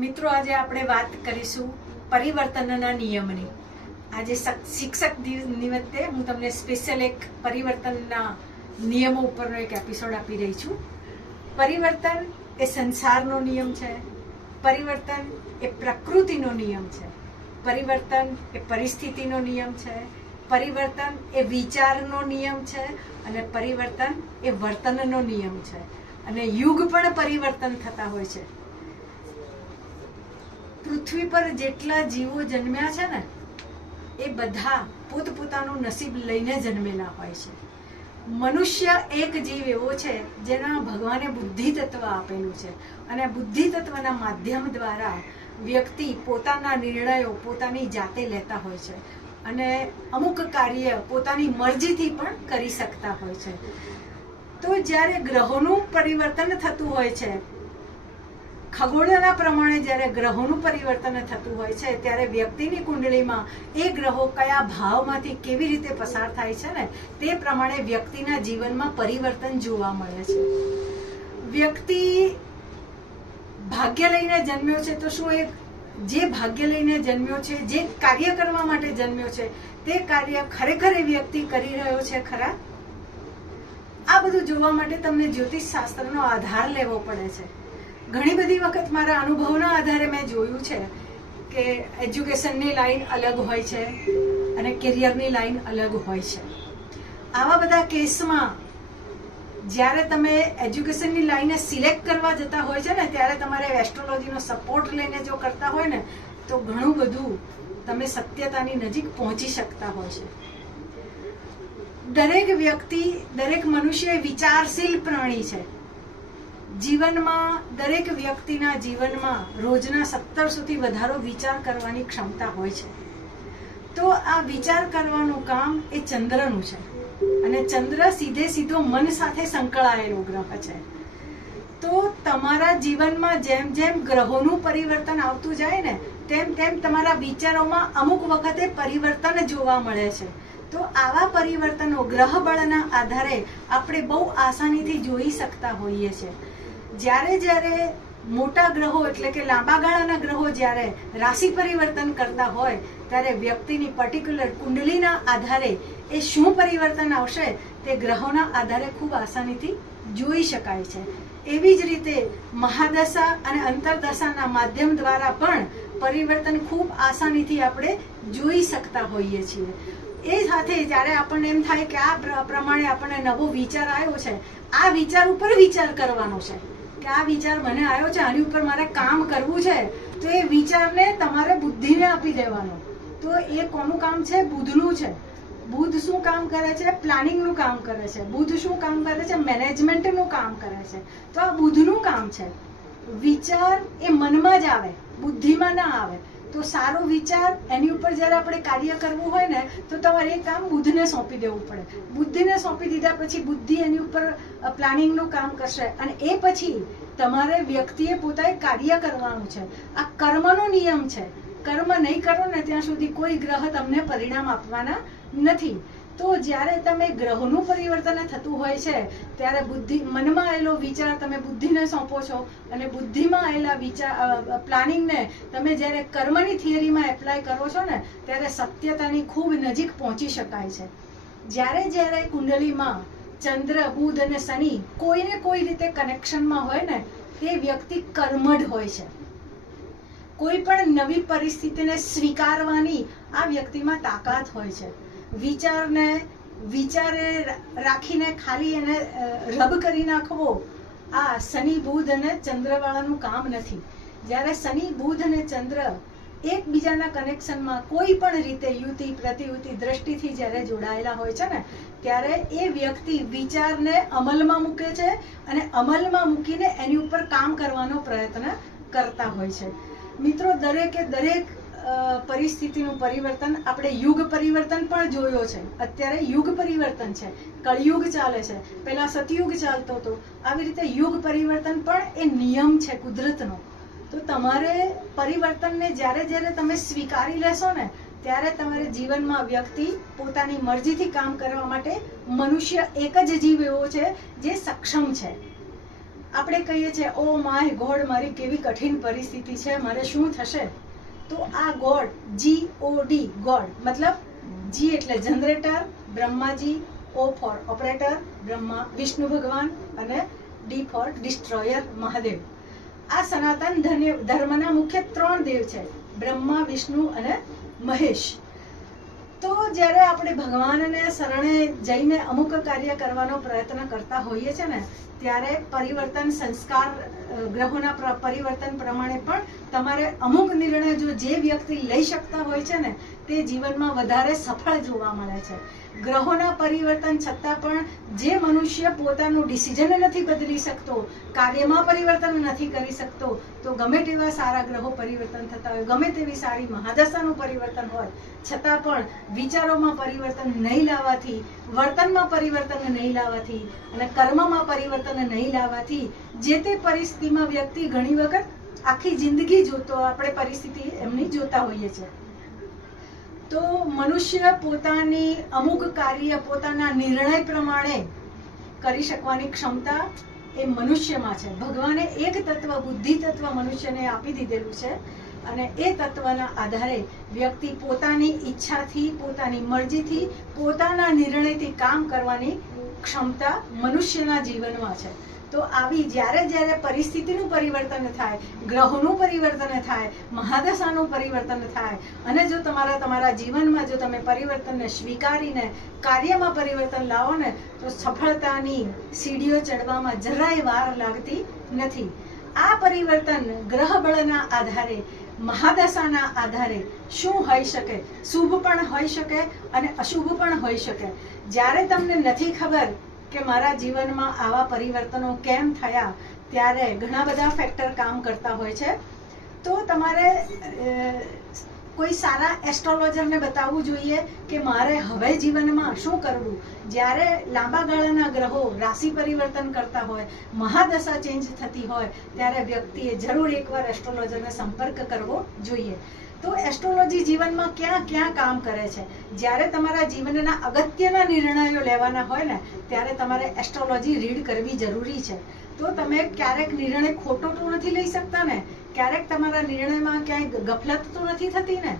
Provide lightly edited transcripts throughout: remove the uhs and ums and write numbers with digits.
મિત્રો આજે આપણે વાત કરીશું પરિવર્તનના નિયમની। આજે શિક્ષક દિવસ નિમિત્તે હું તમને સ્પેશિયલ એક પરિવર્તનના નિયમો ઉપરનો એક એપિસોડ આપી રહી છું। પરિવર્તન એ સંસારનો નિયમ છે, પરિવર્તન એ પ્રકૃતિનો નિયમ છે, પરિવર્તન એ પરિસ્થિતિનો નિયમ છે, પરિવર્તન એ વિચારનો નિયમ છે અને પરિવર્તન એ વર્તનનો નિયમ છે અને યુગ પણ પરિવર્તન થતા હોય છે। પૃથ્વી પર જેટલા જીવો જન્મ્યા છે ને એ બધા પોતપોતાનું નસીબ લઈને જન્મેલા હોય છે। મનુષ્ય એક જીવ એવો છે જેના ભગવાને બુદ્ધિ તત્વ આપેલું છે અને બુદ્ધિ તત્વના માધ્યમ દ્વારા વ્યક્તિ પોતાના નિર્ણયો પોતાની જાતે લેતા હોય છે અને અમુક કાર્ય પોતાની મરજીથી પણ કરી શકતા હોય છે। તો જ્યારે ગ્રહોનું પરિવર્તન થતું હોય છે, ખગોળના પ્રમાણે જ્યારે ગ્રહોનું પરિવર્તન થતું હોય છે ત્યારે વ્યક્તિની કુંડળીમાં એ ગ્રહો કયા ભાવમાંથી કેવી રીતે પસાર થાય છે ને તે પ્રમાણે વ્યક્તિના જીવનમાં પરિવર્તન જોવા મળે છે। વ્યક્તિ ભાગ્ય લઈને જન્મ્યો છે તો શું એ જે ભાગ્ય લઈને જન્મ્યો છે, જે કાર્ય કરવા માટે જન્મ્યો છે તે કાર્ય ખરેખર એ વ્યક્તિ કરી રહ્યો છે ખરા? આ બધું જોવા માટે તમને જ્યોતિષ શાસ્ત્રનો આધાર લેવો પડે છે। ઘણી બધી વખત મારા અનુભવના આધારે મેં જોયું છે કે એજ્યુકેશનની લાઈન અલગ હોય છે અને કેરિયરની લાઈન અલગ હોય છે। આવા બધા કેસમાં જ્યારે તમે એજ્યુકેશનની લાઈને સિલેક્ટ કરવા જતા હોય છે ને ત્યારે તમારે એસ્ટ્રોલોજીનો સપોર્ટ લઈને જો કરતા હોય ને તો ઘણું બધું તમે સત્યતાની નજીક પહોંચી શકતા હોય છે। દરેક વ્યક્તિ, દરેક મનુષ્ય વિચારશીલ પ્રાણી છે। જીવનમાં દરેક વ્યક્તિના જીવનમાં રોજના 1700થી વધારે વિચાર કરવાની ક્ષમતા હોય છે। તો આ વિચાર કરવાનું કામ એ ચંદ્રનું છે અને ચંદ્ર સીધો મન સાથે સંકળાયેલો ગ્રહ છે। તો તમારા જીવનમાં જેમ જેમ ગ્રહોનું પરિવર્તન આવતું જાય ને તેમ તેમ તમારા વિચારોમાં અમુક વખતે પરિવર્તન જોવા મળે છે। તો આવા પરિવર્તનો ગ્રહ બળના આધારે આપણે બહુ આસાનીથી જોઈ શકતા હોઈએ છીએ। જ્યારે જ્યારે મોટા ગ્રહો એટલે કે લાંબા ગાળાના ગ્રહો જ્યારે રાશિ પરિવર્તન કરતા હોય ત્યારે વ્યક્તિની પર્ટિક્યુલર કુંડલીના આધારે એ શું પરિવર્તન આવશે તે ગ્રહોના આધારે ખૂબ આસાનીથી જોઈ શકાય છે। એવી જ રીતે મહાદશા અને અંતરદશાના માધ્યમ દ્વારા પણ પરિવર્તન ખૂબ આસાનીથી આપણે જોઈ શકતા હોઈએ છીએ। એ સાથે જ્યારે આપણને એમ થાય કે આ પ્રમાણે આપણને નવો વિચાર આવ્યો છે, આ વિચાર ઉપર વિચાર કરવાનો છે કે આ વિચાર મને આવ્યો છે, આની ઉપર મારે કામ કરવું છે, તો એ વિચારને તમારે બુદ્ધિને આપી દેવાનો। તો એ કોનું કામ છે? બુધનું છે। બુધ શું કામ કરે છે? પ્લાનિંગનું કામ કરે છે। બુધ શું કામ કરે છે? મેનેજમેન્ટનું કામ કરે છે। તો આ બુધનું કામ છે। વિચાર એ મનમાં જ આવે, બુદ્ધિમાં ના આવે। તો સારો વિચાર એની ઉપર જ્યારે આપણે કાર્ય કરવું હોય ને તો તમારે એ કામ બુદ્ધને સોંપી દેવું પડે। બુદ્ધિને સોંપી દીધા પછી બુદ્ધિ એની ઉપર પ્લાનિંગનું કામ કરશે અને એ પછી તમારે વ્યક્તિએ પોતાએ કાર્ય કરવાનું છે। આ કર્મનો નિયમ છે। કર્મ નહીં કરો ને ત્યાં સુધી કોઈ ગ્રહ તમને પરિણામ આપવાના નથી। તો જ્યારે તમે ગ્રહોનું પરિવર્તન થતું હોય છે ત્યારે બુદ્ધિ મનમાં આવેલો વિચાર તમે બુદ્ધિને સોંપો છો અને બુદ્ધિમાં આવેલા વિચાર પ્લાનિંગને તમે જ્યારે કર્મની થિયરીમાં એપ્લાય કરો છો ને ત્યારે સત્યતાની ખૂબ નજીક પહોંચી શકાય છે। જ્યારે જ્યારે કુંડલીમાં ચંદ્ર, બુધ અને શનિ કોઈને કોઈ રીતે કનેક્શનમાં હોય ને તે વ્યક્તિ કર્મઠ હોય છે। કોઈ પણ નવી પરિસ્થિતિને સ્વીકારવાની આ વ્યક્તિમાં તાકાત હોય છે। વિચારે રાખીને ખાલી એને રબ કરી નાખવો આ શનિ, બુધ અને ચંદ્રવાળાનું કામ નથી। જ્યારે શનિ, બુધ અને ચંદ્ર એકબીજાના કનેક્શનમાં કોઈ પણ રીતે યુતિ, પ્રતિયુતિ દ્રષ્ટિથી જ્યારે જોડાયેલા હોય છે ને ત્યારે એ વ્યક્તિ વિચારને અમલમાં મૂકે છે અને અમલમાં મૂકીને એની ઉપર કામ કરવાનો પ્રયત્ન કરતા હોય છે। મિત્રો, દરેકે દરેક પરિસ્થિતિનું પરિવર્તન આપણે યુગ પરિવર્તન પણ જોયો છે। અત્યારે યુગ પરિવર્તન છે, કળિયુગ ચાલે છે, પહેલા સતયુગ ચાલતો હતો। આવી રીતે યુગ પરિવર્તન પણ એ નિયમ છે કુદરતનો। તો તમારે પરિવર્તનને જ્યારે જ્યારે તમે સ્વીકારી લેશો ને ત્યારે તમારે જીવનમાં વ્યક્તિ પોતાની મરજીથી કામ કરવા માટે મનુષ્ય એક જ જીવ એવો છે જે સક્ષમ છે। આપણે કહીએ છીએ ઓ માય ગોડ, મારી કેવી કઠિન પરિસ્થિતિ છે, મારે શું થશે? તો આ ગોડ, GOD, ગોડ મતલબ G એટલે generator Brahmaji, O for operator Brahma Vishnu ભગવાન અને D ફોર ડિસ્ટ્રોયર મહાદેવ. આ સનાતન ધર્મના મુખ્ય 3 દેવ છે, બ્રહ્મા, વિષ્ણુ અને મહેશ. તો જ્યારે આપણે ભગવાનને શરણે જઈને અમુક કાર્ય કરવાનો પ્રયત્ન કરતા હોઈએ છીએ ને, ત્યારે પરિવર્તન, સંસ્કાર, ગ્રહોના પરિવર્તન પ્રમાણે પણ તમારે અમુક નિર્ણય જો જે વ્યક્તિ લઈ શકતા હોય છે ને, તે જીવનમાં વધારે સફળ જોવા મળે છે. ગ્રહોના પરિવર્તન છતાં પણ જે મનુષ્ય પોતાનું ડિસિઝન નથી બદલી શકતો, કાર્યમાં પરિવર્તન નથી કરી શકતો, તો ગમે તેવા સારા ગ્રહો પરિવર્તન થતા હોય, ગમે તેવી સારી મહાદશાનું પરિવર્તન હોય, છતાં પણ વિચારોમાં પરિવર્તન નહીં લાવવાથી, વર્તનમાં પરિવર્તન નહીં લાવવાથી અને કર્મમાં પરિવર્તન નહીં લાવવાથી જે તે પરિસ્થિતિમાં વ્યક્તિ ઘણી વખત આખી જિંદગી જોતો આપણે પરિસ્થિતિ એમની જોતા હોઈએ છીએ. તો મનુષ્ય પોતાની અમુક કાર્ય પોતાના નિર્ણય પ્રમાણે કરી શકવાની ક્ષમતા એ મનુષ્યમાં છે. ભગવાને એક તત્વ, બુદ્ધિ તત્વ મનુષ્યને આપી દીધેલું છે અને એ તત્વના આધારે વ્યક્તિ પોતાની ઈચ્છાથી, પોતાની મરજીથી, પોતાના નિર્ણયથી કામ કરવાની ક્ષમતા મનુષ્યના જીવનમાં છે. તો આવી જ્યારે પરિસ્થિતિનું પરિવર્તન થાય, ગ્રહોનું પરિવર્તન થાય, મહાદશાનું પરિવર્તન થાય અને જો તમારા જીવનમાં જો તમે પરિવર્તનને સ્વીકારીને કાર્યમાં પરિવર્તન લાવો ને, તો સફળતાની સીડીઓ ચડવામાં જરાય વાર લાગતી નથી. આ પરિવર્તન ગ્રહ બળના આધારે, મહાદશાના આધારે શું હોઈ શકે, શુભ પણ હોઈ શકે અને અશુભ પણ હોઈ શકે. જ્યારે તમને નથી ખબર કે મારા જીવનમાં આવા પરિવર્તનો કેમ થયા, ત્યારે ઘણા બધા ફેક્ટર કામ કરતા હોય છે. તો તમારે કોઈ સારા એસ્ટ્રોલોજરને બતાવવું જોઈએ કે મારે હવે જીવનમાં શું કરવું. જ્યારે લાંબા ગાળાના ગ્રહો રાશિ પરિવર્તન કરતા હોય, મહાદશા ચેન્જ થતી હોય, ત્યારે વ્યક્તિએ જરૂર એકવાર એસ્ટ્રોલોજરને સંપર્ક કરવો જોઈએ. તો એસ્ટ્રોલોજી જીવનમાં ક્યાં ક્યાં કામ કરે છે? જ્યારે તમારા જીવનના અગત્યના નિર્ણયો લેવાના હોય ને, ત્યારે તમારે એસ્ટ્રોલોજી રીડ કરવી જરૂરી છે. તો તમે ક્યારેક નિર્ણય ખોટો તો નથી લઈ શકતા ને, ક્યારેક તમારા નિર્ણયમાં ક્યાંય ગફલત તો નથી થતી ને,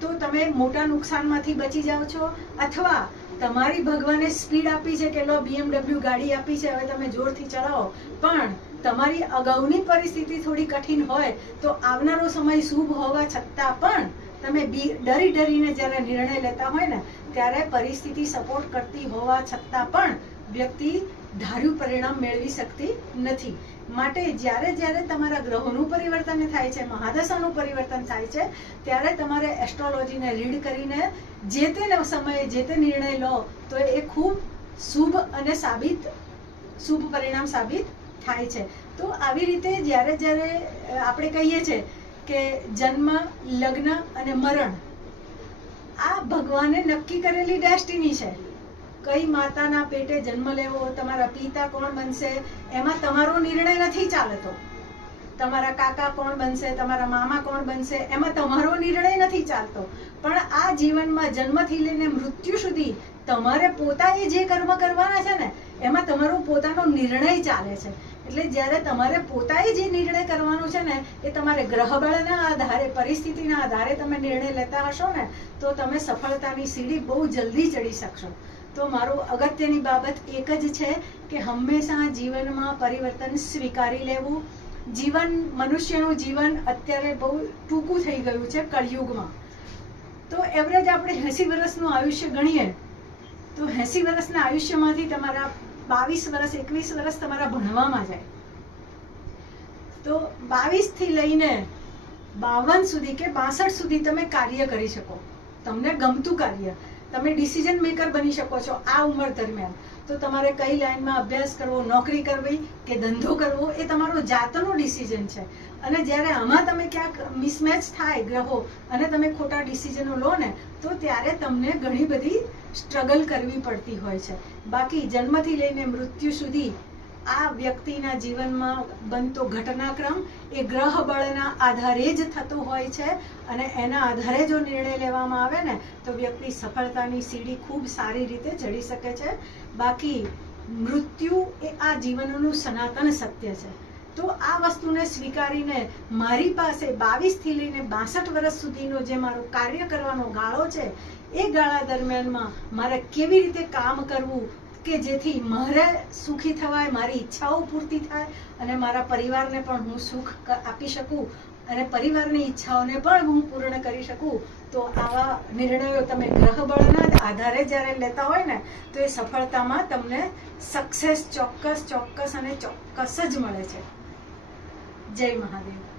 તો તમે મોટા નુકસાનમાંથી બચી જાઓ છો. અથવા તમારી ભગવાને સ્પીડ આપી છે કે લો BMW ગાડી આપી છે, હવે તમે જોરથી ચલાવો, પણ તમારી અગાઉની પરિસ્થિતિ થોડી કઠિન હોય તો આવનારો સમય શુભ હોવા છતાં પણ તમે ડરીને જ્યારે નિર્ણય લેતા હોય ને, ત્યારે પરિસ્થિતિ સપોર્ટ કરતી હોવા છતાં પણ વ્યક્તિ ધાર્યું પરિણામ મેળવી શકતી નથી. માટે જ્યારે તમારા ગ્રહોનું પરિવર્તન થાય છે, મહાદશાનું પરિવર્તન થાય છે, ત્યારે તમારે એસ્ટ્રોલોજીને રીડ કરીને જે તે સમયે જે તે નિર્ણય લો તો એ ખૂબ શુભ અને શુભ પરિણામ સાબિત થાય છે. તો આવી રીતે જ્યારે આપણે કહીએ છીએ કે જન્મ, લગ્ન અને મરણ આ ભગવાને નક્કી કરેલી ડેસ્ટિની છે. કઈ માતાના પેટે જન્મ લેવો, તમારા પિતા કોણ બનશે, એમાં તમારો નિર્ણય નથી ચાલતો. તમારા કાકા કોણ બનશે, તમારા મામા કોણ બનશે, એમાં તમારો નિર્ણય નથી ચાલતો. પણ આ જીવનમાં જન્મથી લઈને મૃત્યુ સુધી તમારે પોતાએ જે કર્મ કરવાના છે ને, એમાં તમારો પોતાનો નિર્ણય ચાલે છે. એટલે જ્યારે તમારે પોતાએ જે નિર્ણય કરવાનો છે ને, એ તમારે ગ્રહબળના આધારે, પરિસ્થિતિના આધારે તમે નિર્ણય લેતા હશો ને, તો તમે સફળતાની સીડી બહુ જલ્દી ચડી શકશો. તો મારું અગત્યની બાબત એક જ છે કે હંમેશા જીવનમાં પરિવર્તન સ્વીકારી લેવું. મનુષ્યનું જીવન અત્યારે બહુ ટૂંકું થઈ ગયું છે કળિયુગમાં. તો એવરેજ આપણે 80 વર્ષનું આયુષ્ય ગણીએ તો 80 વર્ષના આયુષ્યમાંથી તમારા 22 વર્ષ 21 વર્ષ તમારા ભણવામાં જાય. તો 22 થી લઈને 52 સુધી કે 62 સુધી તમે કાર્ય કરી શકો, તમને ગમતું કાર્ય, તમે ડિસિઝન મેકર બની શકો છો. આ ઉંમર દરમિયાન તો તમારે કઈ લાઈનમાં અભ્યાસ કરવો, નોકરી કરવી કે ધંધો કરવો, એ તમારો જાતનો ડિસિઝન છે. અને જ્યારે આમાં તમે ક્યાંક મિસમેચ થાય ગ્રહો અને તમે ખોટા ડિસિઝનો લો ને, તો ત્યારે તમને ઘણી બધી સ્ટ્રગલ કરવી પડતી હોય છે. બાકી જન્મથી લઈને મૃત્યુ સુધી આ વ્યક્તિના જીવનમાં બનતો ઘટનાક્રમ એ ગ્રહ બળના આધારે જ થતો હોય છે. અને એના આધારે જો નિર્ણય લેવામાં આવે ને, તો વ્યક્તિ સફળતાની સીડી ખૂબ સારી રીતે ચડી શકે છે. બાકી મૃત્યુ એ આ જીવનનું સનાતન સત્ય છે. તો આ વસ્તુને સ્વીકારીને મારી પાસે 22 થી લઈને 62 વર્ષ સુધીનો જે મારો કાર્ય કરવાનો ગાળો છે, એ ગાળા દરમિયાનમાં મારે કેવી રીતે કામ કરવું કે જેથી મારે સુખી થવાય, મારી ઈચ્છાઓ પૂર્તિ થાય અને મારા પરિવારને પણ હું સુખ આપી શકું અને પરિવારની ઈચ્છાઓને પણ હું પૂર્ણ કરી શકું. તો આવા નિર્ણયો તમે ગ્રહબળના આધારે જ્યારે લેતા હોય ને, તો એ સફળતામાં તમને સક્સેસ ચોક્કસ અને ચોક્કસ જ મળે છે. જય મહાદેવ.